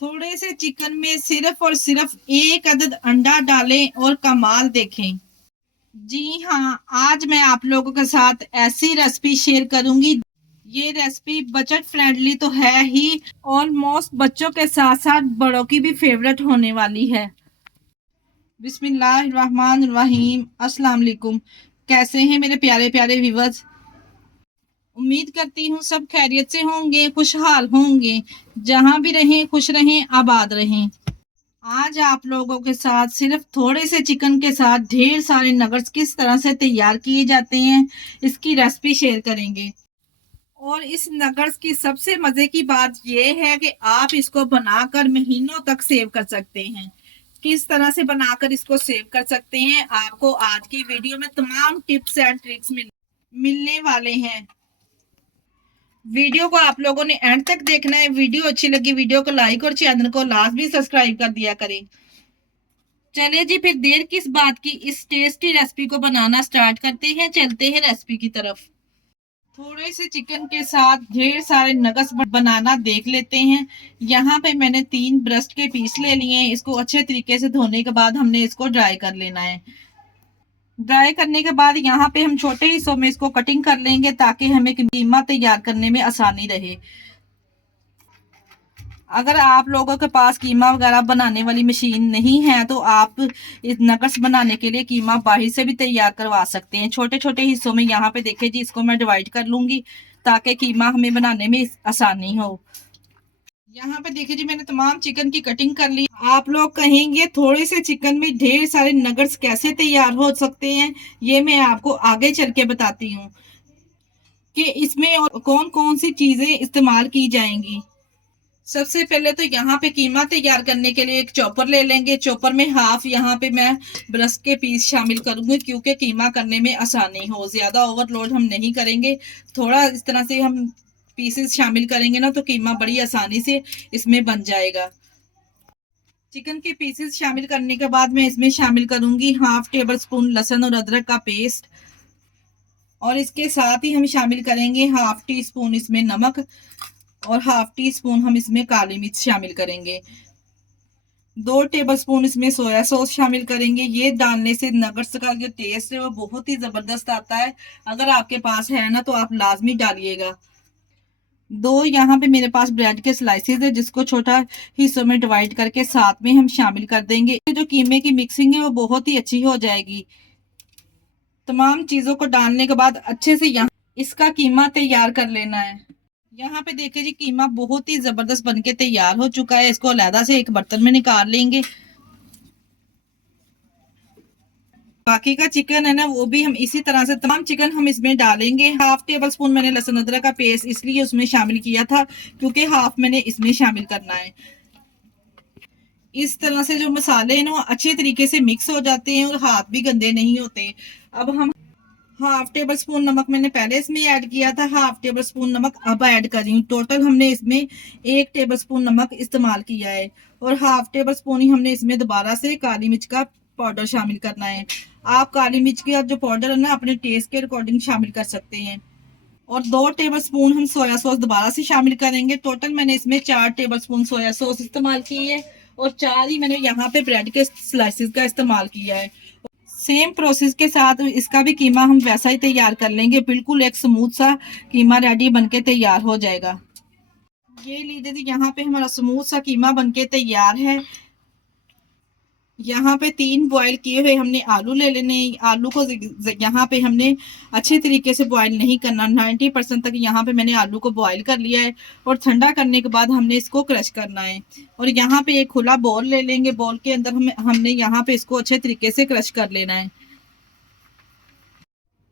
थोड़े से चिकन में सिर्फ और सिर्फ एक अदद अंडा डालें और कमाल देखें। जी हाँ, आज मैं आप लोगों के साथ ऐसी रेसिपी शेयर करूंगी। ये रेसिपी बजट फ्रेंडली तो है ही, ऑलमोस्ट बच्चों के साथ साथ बड़ों की भी फेवरेट होने वाली है। बिस्मिल्लाहिर्रहमानिर्रहीम, अस्सलाम वालेकुम। कैसे हैं मेरे प्यारे प्यारे व्यूअर्स? उम्मीद करती हूँ सब खैरियत से होंगे, खुशहाल होंगे। जहां भी रहें खुश रहें, आबाद रहें। आज आप लोगों के साथ सिर्फ थोड़े से चिकन के साथ ढेर सारे नगर्स किस तरह से तैयार किए जाते हैं, इसकी रेसिपी शेयर करेंगे। और इस नगर्स की सबसे मजे की बात यह है कि आप इसको बनाकर महीनों तक सेव कर सकते हैं। किस तरह से बनाकर इसको सेव कर सकते हैं, आपको आज की वीडियो में तमाम टिप्स एंड ट्रिक्स मिलने वाले हैं। वीडियो को आप लोगों ने एंड तक देखना है। वीडियो अच्छी लगी वीडियो को लाइक और चैनल को लाजमी सब्सक्राइब कर दिया करें। चलिए जी, फिर देर किस बात की, इस टेस्टी रेसिपी को बनाना स्टार्ट करते हैं। चलते हैं रेसिपी की तरफ। थोड़े से चिकन के साथ ढेर सारे नगस बनाना देख लेते हैं। यहाँ पे मैंने 3 ब्रेस्ट के पीस ले लिए हैं। इसको अच्छे तरीके से धोने के बाद हमने इसको ड्राई कर लेना है। ड्राई करने के बाद यहाँ पे हम छोटे हिस्सों में इसको कटिंग कर लेंगे ताकि हमें कीमा तैयार करने में आसानी रहे। अगर आप लोगों के पास कीमा वगैरह बनाने वाली मशीन नहीं है तो आप इस नगट्स बनाने के लिए कीमा बाहर से भी तैयार करवा सकते हैं। छोटे छोटे हिस्सों में यहाँ पे देखिए जी, इसको मैं डिवाइड कर लूंगी ताकि कीमा हमें बनाने में आसानी हो। यहाँ पे देखिए जी, मैंने तमाम चिकन की कटिंग कर ली। आप लोग कहेंगे थोड़े से चिकन में ढेर सारे नगट्स कैसे तैयार हो सकते हैं, ये मैं आपको आगे चल के बताती हूँ कि इसमें कौन कौन सी चीजें इस्तेमाल की जाएंगी। सबसे पहले तो यहाँ पे कीमा तैयार करने के लिए एक चॉपर ले लेंगे। चॉपर में हाफ यहाँ पे मैं ब्रेस्ट के पीस शामिल करूंगी क्योंकि कीमा करने में आसानी हो, ज्यादा ओवरलोड हम नहीं करेंगे। थोड़ा इस तरह से हम पीसेस शामिल करेंगे ना तो कीमा बड़ी आसानी से इसमें बन जाएगा। चिकन के पीसेस शामिल करने के बाद मैं इसमें शामिल करूंगी हाफ टेबल स्पून लहसुन और अदरक का पेस्ट। और इसके साथ ही हम शामिल करेंगे हाफ टी स्पून इसमें नमक और हाफ टी स्पून हम इसमें काली मिर्च शामिल करेंगे। 2 टेबलस्पून इसमें सोया सॉस शामिल करेंगे। ये डालने से नगट्स का जो टेस्ट है वो बहुत ही जबरदस्त आता है। अगर आपके पास है ना तो आप लाजमी डालिएगा। 2 यहाँ पे मेरे पास ब्रेड के स्लाइसेस है जिसको छोटा हिस्सों में डिवाइड करके साथ में हम शामिल कर देंगे। जो कीमे की मिक्सिंग है वो बहुत ही अच्छी हो जाएगी। तमाम चीजों को डालने के बाद अच्छे से यहाँ इसका कीमा तैयार कर लेना है। यहाँ पे देखिए जी, कीमा बहुत ही जबरदस्त बनके तैयार हो चुका है। इसको अलहदा से एक बर्तन में निकाल लेंगे। बाकी का चिकन है ना वो भी हम इसी तरह से तमाम चिकन हम इसमें डालेंगे। हाफ टेबल स्पून मैंने लहसुन अदरक का पेस्ट इसलिए उसमें शामिल किया था क्योंकि हाफ मैंने इसमें शामिल करना है। इस तरह से जो मसाले हैं ना अच्छे तरीके से मिक्स हो जाते हैं और हाथ भी गंदे नहीं होते। अब हम हाफ टेबल स्पून नमक मैंने पहले इसमें ऐड किया था, हाफ टेबल स्पून नमक अब ऐड कर रही हूँ। टोटल हमने इसमें 1 टेबल स्पून नमक इस्तेमाल किया है। और हाफ टेबल स्पून ही हमने इसमें दोबारा से काली मिर्च का पाउडर शामिल करना है। आप काली मिर्च का जो पाउडर है ना अपने टेस्ट के अकॉर्डिंग शामिल कर सकते हैं। और 2 टेबल स्पून हम सोया सॉस दोबारा से शामिल करेंगे। टोटल मैंने इसमें 4 टेबल स्पून सोया सॉस इस्तेमाल की है और 4 ही मैंने यहाँ पे ब्रेड के स्लाइसिस का इस्तेमाल किया है। सेम प्रोसेस के साथ इसका भी कीमा हम वैसा ही तैयार कर लेंगे। बिल्कुल एक स्मूथ सा कीमा रेडी बनके तैयार हो जाएगा। ये लीजिए जी, यहाँ पे हमारा स्मूथ सा कीमा बनके तैयार है। यहाँ पे 3 बॉईल किए हुए हमने आलू ले लेने। आलू को यहाँ पे हमने अच्छे तरीके से बॉईल नहीं करना। 90% तक यहाँ पे मैंने आलू को बॉईल कर लिया है और ठंडा करने के बाद हमने इसको क्रश करना है। और यहाँ पे एक खुला बॉल ले लेंगे। बॉल के अंदर हमने यहाँ पे इसको अच्छे तरीके से क्रश कर लेना है।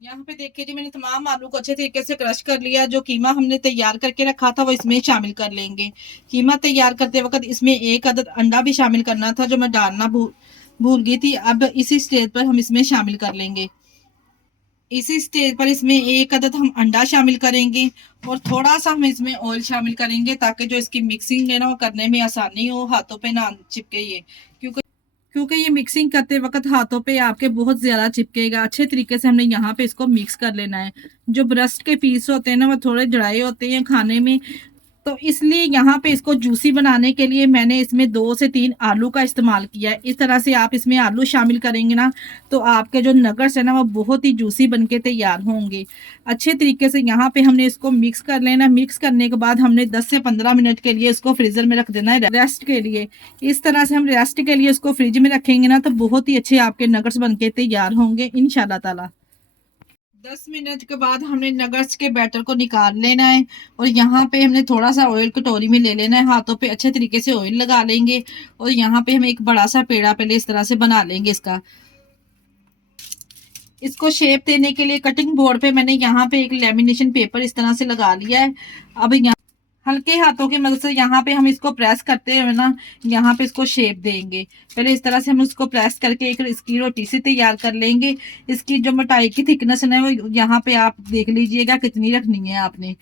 यहाँ पे देखिए जी, मैंने तमाम आलू को अच्छे तरीके से क्रश कर लिया। जो कीमा हमने तैयार करके रखा था वो इसमें शामिल कर लेंगे। कीमा तैयार करते वक्त इसमें एक अदद अंडा भी शामिल करना था जो मैं डालना भूल गई थी। अब इसी स्टेज पर हम इसमें शामिल कर लेंगे। इसी स्टेज पर इसमें एक अदद हम अंडा शामिल करेंगे और थोड़ा सा हम इसमें ऑयल शामिल करेंगे ताकि जो इसकी मिक्सिंग है ना वो करने में आसानी हो, हाथों पे ना चिपके ये। क्योंकि क्योंकि ये मिक्सिंग करते वक्त हाथों पे आपके बहुत ज्यादा चिपकेगा। अच्छे तरीके से हमने यहाँ पे इसको मिक्स कर लेना है। जो ब्रेस्ट के पीस होते हैं ना वो थोड़े ड्राई होते हैं खाने में, तो इसलिए यहाँ पे इसको जूसी बनाने के लिए मैंने इसमें 2 से 3 आलू का इस्तेमाल किया है। इस तरह से आप इसमें आलू शामिल करेंगे ना, तो आपके जो नगेट्स है ना वो बहुत ही जूसी बनके तैयार होंगे। अच्छे तरीके से यहाँ पे हमने इसको मिक्स कर लेना। मिक्स करने के बाद हमने 10 से 15 मिनट के लिए इसको फ्रीज़र में रख देना है रेस्ट के लिए। इस तरह से हम रेस्ट के लिए इसको फ्रिज में रखेंगे ना, तो बहुत ही अच्छे आपके नगेट्स बनके तैयार होंगे इंशाल्लाह ताला। 10 मिनट के बाद हमने नगेट्स के बैटर को निकाल लेना है और यहाँ पे हमने थोड़ा सा ऑयल कटोरी में ले लेना है। हाथों पे अच्छे तरीके से ऑयल लगा लेंगे और यहाँ पे हम एक बड़ा सा पेड़ा पहले इस तरह से बना लेंगे। इसको शेप देने के लिए कटिंग बोर्ड पे मैंने यहाँ पे एक लेमिनेशन पेपर इस तरह से लगा लिया है। अब यहाँ हल्के हाथों की मदद से यहाँ पे हम इसको प्रेस करते हुए ना यहाँ पे इसको शेप देंगे। पहले इस तरह से हम उसको प्रेस करके एक इसकी रोटी से तैयार कर लेंगे। इसकी जो मोटाई की थिकनेस है वो यहाँ पे आप देख लीजिएगा कितनी रखनी है आपने।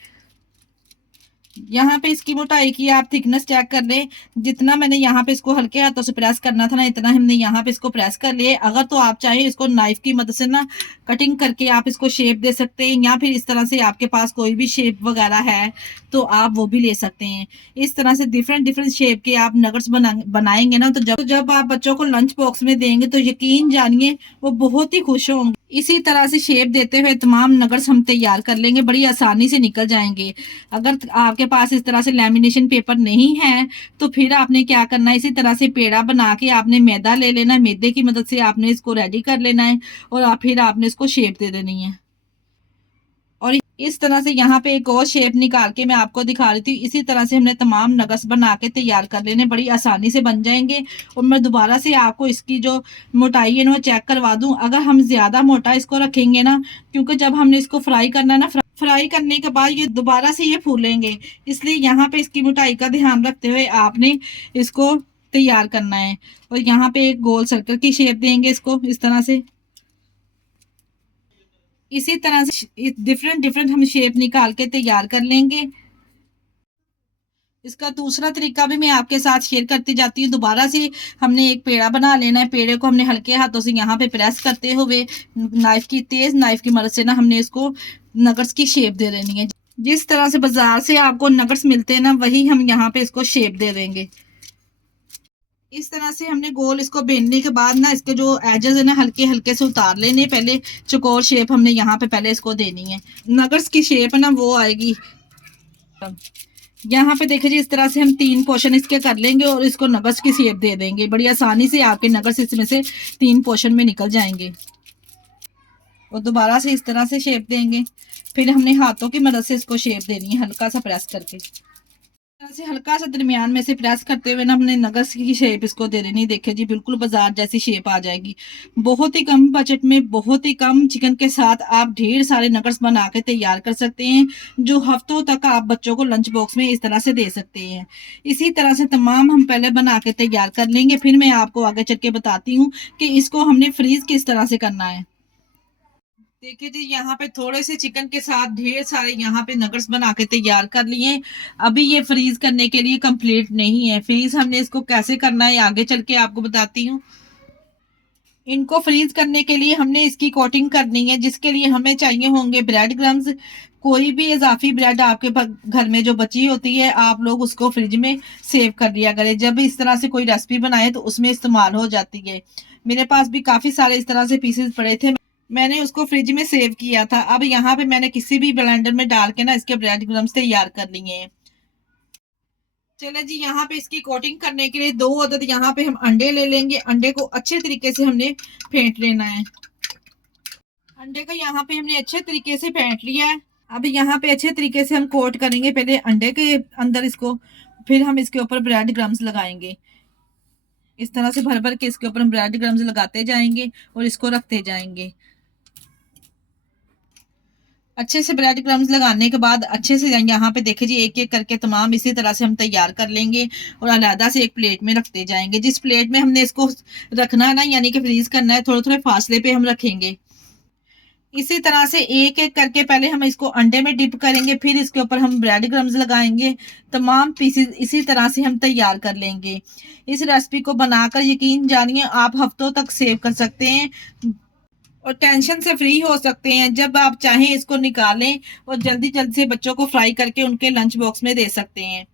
यहाँ पे इसकी मोटाई की आप थिकनेस चेक कर ले। जितना मैंने यहाँ पे इसको हल्के हाथों से प्रेस करना था ना, इतना हमने यहाँ पे इसको प्रेस कर लिए। अगर तो आप चाहे इसको नाइफ की मदद से ना कटिंग करके आप इसको शेप दे सकते हैं, या फिर इस तरह से आपके पास कोई भी शेप वगैरह है तो आप वो भी ले सकते हैं। इस तरह से डिफरेंट डिफरेंट शेप के आप नगेट्स बनाएंगे ना, तो जब आप बच्चों को लंच बॉक्स में देंगे तो यकीन जानिए वो बहुत ही खुश होंगे। इसी तरह से शेप देते हुए तमाम नगेट्स हम तैयार कर लेंगे, बड़ी आसानी से निकल जाएंगे। अगर आपके पास इस तरह से लेमिनेशन पेपर नहीं है तो फिर आपने क्या करना है, इसी तरह से पेड़ा बना के आपने मैदा ले लेना है। मैदे की मदद से आपने इसको रेडी कर लेना है और फिर आपने इसको शेप दे देनी है। और इस तरह से यहाँ पे एक और शेप निकाल के मैं आपको दिखा रही थी। इसी तरह से हमने तमाम नगेट्स बना के तैयार कर लेने, बड़ी आसानी से बन जाएंगे। और मैं दोबारा से आपको इसकी जो मोटाई है ना वो चेक करवा दूं। अगर हम ज्यादा मोटा इसको रखेंगे ना, क्योंकि जब हमने इसको फ्राई करना है ना, फ्राई करने के बाद ये दोबारा से ये फूलेंगे, इसलिए यहाँ पे इसकी मोटाई का ध्यान रखते हुए आपने इसको तैयार करना है। और यहाँ पे एक गोल सर्कल की शेप देंगे इसको इस तरह से। इसी तरह से डिफरेंट डिफरेंट हम शेप निकाल के तैयार कर लेंगे। इसका दूसरा तरीका भी मैं आपके साथ शेयर करती जाती हूँ। दोबारा से हमने एक पेड़ा बना लेना है। पेड़े को हमने हल्के हाथों से यहाँ पे प्रेस करते हुए तेज नाइफ की मदद से ना हमने इसको नगेट्स की शेप दे देनी है। जिस तरह से बाजार से आपको नगेट्स मिलते हैं ना, वही हम यहाँ पे इसको शेप दे देंगे। इस तरह से हमने गोल इसको बेलने के बाद ना इसके जो एजेस है ना हल्के हल्के से उतार लेने। पहले चौकोर शेप हमने यहाँ पे पहले इसको देनी है। नगेट्स की शेप है ना वो आएगी। यहाँ पे देखिए जी, इस तरह से हम 3 पोर्शन इसके कर लेंगे और इसको नगेट्स की शेप दे देंगे। बड़ी आसानी से आपके नगेट्स इसमें से 3 पोर्शन में निकल जाएंगे। और दोबारा से इस तरह से शेप देंगे। फिर हमने हाथों की मदद से इसको शेप देनी है, हल्का सा प्रेस करके। से हल्का सा दरमियान में से प्रेस करते हुए ना हमने नगेट्स की शेप इसको दे देनी। देखिए जी, बिल्कुल बाजार जैसी शेप आ जाएगी। बहुत ही कम बजट में बहुत ही कम चिकन के साथ आप ढेर सारे नगेट्स बना के तैयार कर सकते हैं, जो हफ्तों तक आप बच्चों को लंच बॉक्स में इस तरह से दे सकते हैं। इसी तरह से तमाम हम पहले बना के तैयार कर लेंगे, फिर मैं आपको आगे चल के बताती हूँ कि इसको हमने फ्रीज किस तरह से करना है। देखिए जी, यहाँ पे थोड़े से चिकन के साथ ढेर सारे यहाँ पे नगेट्स बना के तैयार कर लिए। अभी ये फ्रीज करने के लिए कंप्लीट नहीं है। फ्रीज हमने इसको कैसे करना है आगे चल के आपको बताती हूँ। इनको फ्रीज करने के लिए हमने इसकी कोटिंग करनी है, जिसके लिए हमें चाहिए होंगे ब्रेड क्रम्स। कोई भी इजाफी ब्रेड आपके घर में जो बची होती है, आप लोग उसको फ्रिज में सेव कर लिया करें। जब इस तरह से कोई रेसिपी बनाए तो उसमें इस्तेमाल हो जाती है। मेरे पास भी काफी सारे इस तरह से पीसेस पड़े थे, मैंने उसको फ्रिज में सेव किया था। अब यहाँ पे मैंने किसी भी ब्लेंडर में डाल के ना इसके ब्रेड क्रम्स तैयार कर लिए हैं। चले जी, यहाँ पे इसकी कोटिंग करने के लिए 2 अदद यहाँ पे हम अंडे ले लेंगे। अंडे को अच्छे तरीके से हमने फेंट लेना है। अंडे को यहाँ पे हमने अच्छे तरीके से फेंट लिया है। अब यहाँ पे अच्छे तरीके से हम कोट करेंगे पहले अंडे के अंदर इसको, फिर हम इसके ऊपर ब्रेड क्रम्स लगाएंगे। इस तरह से भर भर के इसके ऊपर हम ब्रेड क्रम्स लगाते जाएंगे और इसको रखते जाएंगे। अच्छे से ब्रेड क्रम्स लगाने के बाद अच्छे से यहाँ पे देखिए जी, एक एक करके तमाम इसी तरह से हम तैयार कर लेंगे और अलहदा से एक प्लेट में रखते जाएंगे। जिस प्लेट में हमने इसको रखना है ना, यानी कि फ्रीज करना है, थोड़े थोड़े फासले पे हम रखेंगे। इसी तरह से एक एक करके पहले हम इसको अंडे में डिप करेंगे, फिर इसके ऊपर हम ब्रेड क्रम्स लगाएंगे। तमाम पीसेस इसी तरह से हम तैयार कर लेंगे। इस रेसिपी को बनाकर यकीन जानिए आप हफ्तों तक सेव कर सकते हैं। और टेंशन से फ्री हो सकते हैं। जब आप चाहें इसको निकालें और जल्दी जल्दी से बच्चों को फ्राई करके उनके लंच बॉक्स में दे सकते हैं।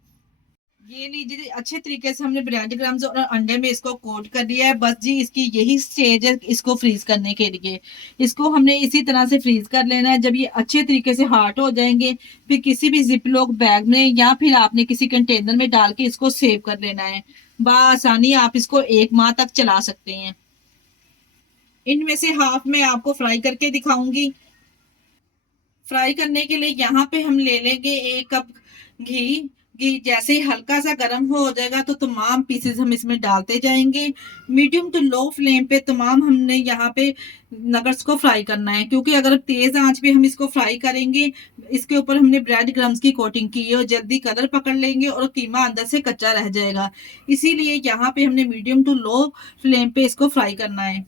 ये लीजिए अच्छे तरीके से हमने ब्रेड क्रम्स और अंडे में इसको कोट कर दिया है। बस जी इसकी यही स्टेज है इसको फ्रीज करने के लिए। इसको हमने इसी तरह से फ्रीज कर लेना है। जब ये अच्छे तरीके से हार्ड हो जाएंगे फिर किसी भी जिपलॉक बैग में या फिर आपने किसी कंटेनर में डाल के इसको सेव कर लेना है। बआसानी आप इसको 1 माह तक चला सकते हैं। इनमें से हाफ मैं आपको फ्राई करके दिखाऊंगी। फ्राई करने के लिए यहाँ पे हम ले लेंगे 1 कप घी। घी जैसे ही हल्का सा गर्म हो जाएगा तो तमाम पीसेस हम इसमें डालते जाएंगे। मीडियम टू लो फ्लेम पे तमाम हमने यहाँ पे नगट्स को फ्राई करना है, क्योंकि अगर तेज आंच पे हम इसको फ्राई करेंगे, इसके ऊपर हमने ब्रेड क्रम्स की कोटिंग की है और जल्दी कलर पकड़ लेंगे और कीमा अंदर से कच्चा रह जाएगा। इसीलिए यहाँ पे हमने मीडियम टू लो फ्लेम पे इसको फ्राई करना है।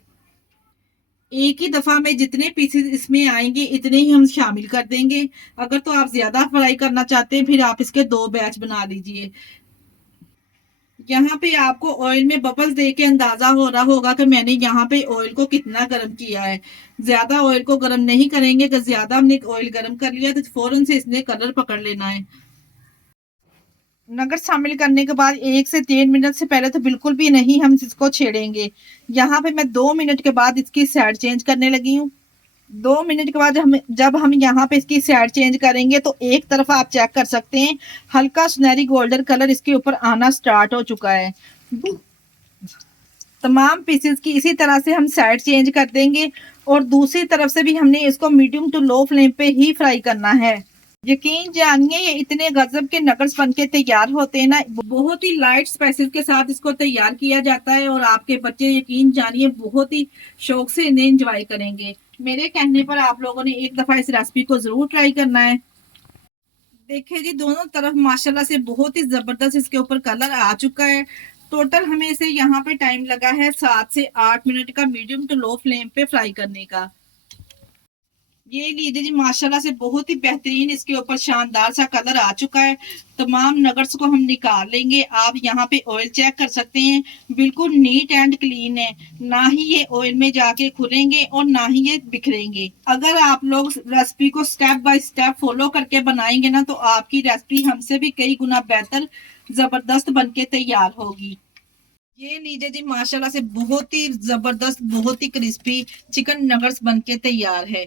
एक ही दफा में जितने पीसेस इसमें आएंगे इतने ही हम शामिल कर देंगे। अगर तो आप ज्यादा फ्राई करना चाहते हैं फिर आप इसके 2 बैच बना लीजिए। यहाँ पे आपको ऑयल में बबल्स देख के अंदाजा हो रहा होगा कि मैंने यहाँ पे ऑयल को कितना गर्म किया है। ज्यादा ऑयल को गर्म नहीं करेंगे, अगर ज्यादा हमने ऑयल गर्म कर लिया तो फौरन से इसने कलर पकड़ लेना है। नगद शामिल करने के बाद 1 से 3 मिनट से पहले तो बिल्कुल भी नहीं हम इसको छेड़ेंगे। यहाँ पे मैं 2 मिनट के बाद इसकी साइड चेंज करने लगी हूँ। 2 मिनट के बाद जब हम यहाँ पे इसकी साइड चेंज करेंगे तो एक तरफ आप चेक कर सकते हैं हल्का सुनहरी गोल्डन कलर इसके ऊपर आना स्टार्ट हो चुका है। तमाम पीसेस की इसी तरह से हम साइड चेंज कर देंगे और दूसरी तरफ से भी हमने इसको मीडियम टू लो फ्लेम पे ही फ्राई करना है। यकीन जानिए ये इतने गजब के नगट्स बनके तैयार होते हैं ना, बहुत ही लाइट स्पाइसेस के साथ इसको तैयार किया जाता है और आपके बच्चे यकीन जानिए बहुत ही शौक से इन्हें एंजॉय करेंगे। मेरे कहने पर आप लोगों ने एक दफा इस रेसिपी को जरूर ट्राई करना है। देखिए जी दोनों तरफ माशाल्लाह से बहुत ही जबरदस्त इसके ऊपर कलर आ चुका है। टोटल हमें इसे यहाँ पे टाइम लगा है 7 से 8 मिनट का मीडियम टू लो फ्लेम पे फ्राई करने का। ये लीजिए जी माशाल्लाह से बहुत ही बेहतरीन इसके ऊपर शानदार सा कलर आ चुका है। तमाम नगट्स को हम निकाल लेंगे। आप यहाँ पे ऑयल चेक कर सकते हैं, बिल्कुल नीट एंड क्लीन है। ना ही ये ऑयल में जाके खुलेंगे और ना ही ये बिखरेंगे। अगर आप लोग रेसिपी को स्टेप बाय स्टेप फॉलो करके बनाएंगे ना तो आपकी रेसिपी हमसे भी कई गुना बेहतर जबरदस्त बनके तैयार होगी। ये लीजिए जी माशाल्लाह से बहुत ही जबरदस्त बहुत ही क्रिस्पी चिकन नगट्स बनके तैयार है।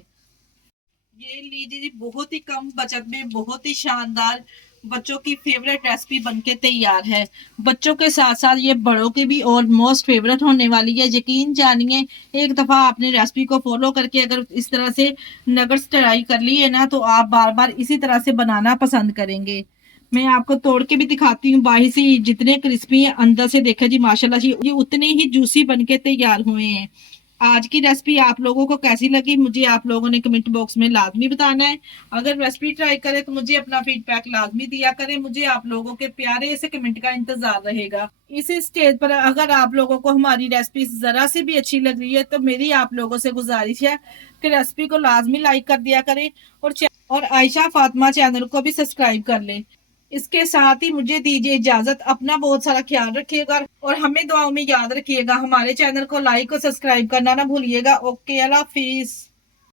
ये लीजिए जी बहुत ही कम बचत में बहुत ही शानदार बच्चों की फेवरेट रेसिपी बनके तैयार है। बच्चों के साथ साथ ये बड़ों की भी ऑलमोस्ट फेवरेट होने वाली है। यकीन जानिए एक दफा आपने रेसिपी को फॉलो करके अगर इस तरह से नगट्स ट्राई कर लिए ना तो आप बार बार इसी तरह से बनाना पसंद करेंगे। मैं आपको तोड़ के भी दिखाती हूँ। बाहर से जितने क्रिस्पी है अंदर से देखा जी माशाल्लाह जी ये उतने ही जूसी बनके तैयार हुए हैं। आज की रेसिपी आप लोगों को कैसी लगी मुझे आप लोगों ने कमेंट बॉक्स में लाजमी बताना है। अगर रेसिपी ट्राई करें तो मुझे अपना फीडबैक लाजमी दिया करें। मुझे आप लोगों के प्यारे से कमेंट का इंतजार रहेगा। इस स्टेज पर अगर आप लोगों को हमारी रेसिपी जरा सी भी अच्छी लग रही है तो मेरी आप लोगों से गुजारिश है कि रेसिपी को लाजमी लाइक कर दिया करें और आयशा फातिमा चैनल को भी सब्सक्राइब कर लें। इसके साथ ही मुझे दीजिए इजाजत। अपना बहुत सारा ख्याल रखिएगा और हमें दुआओं में याद रखिएगा। हमारे चैनल को लाइक और सब्सक्राइब करना ना भूलिएगा। ओके अल्लाह हाफिज।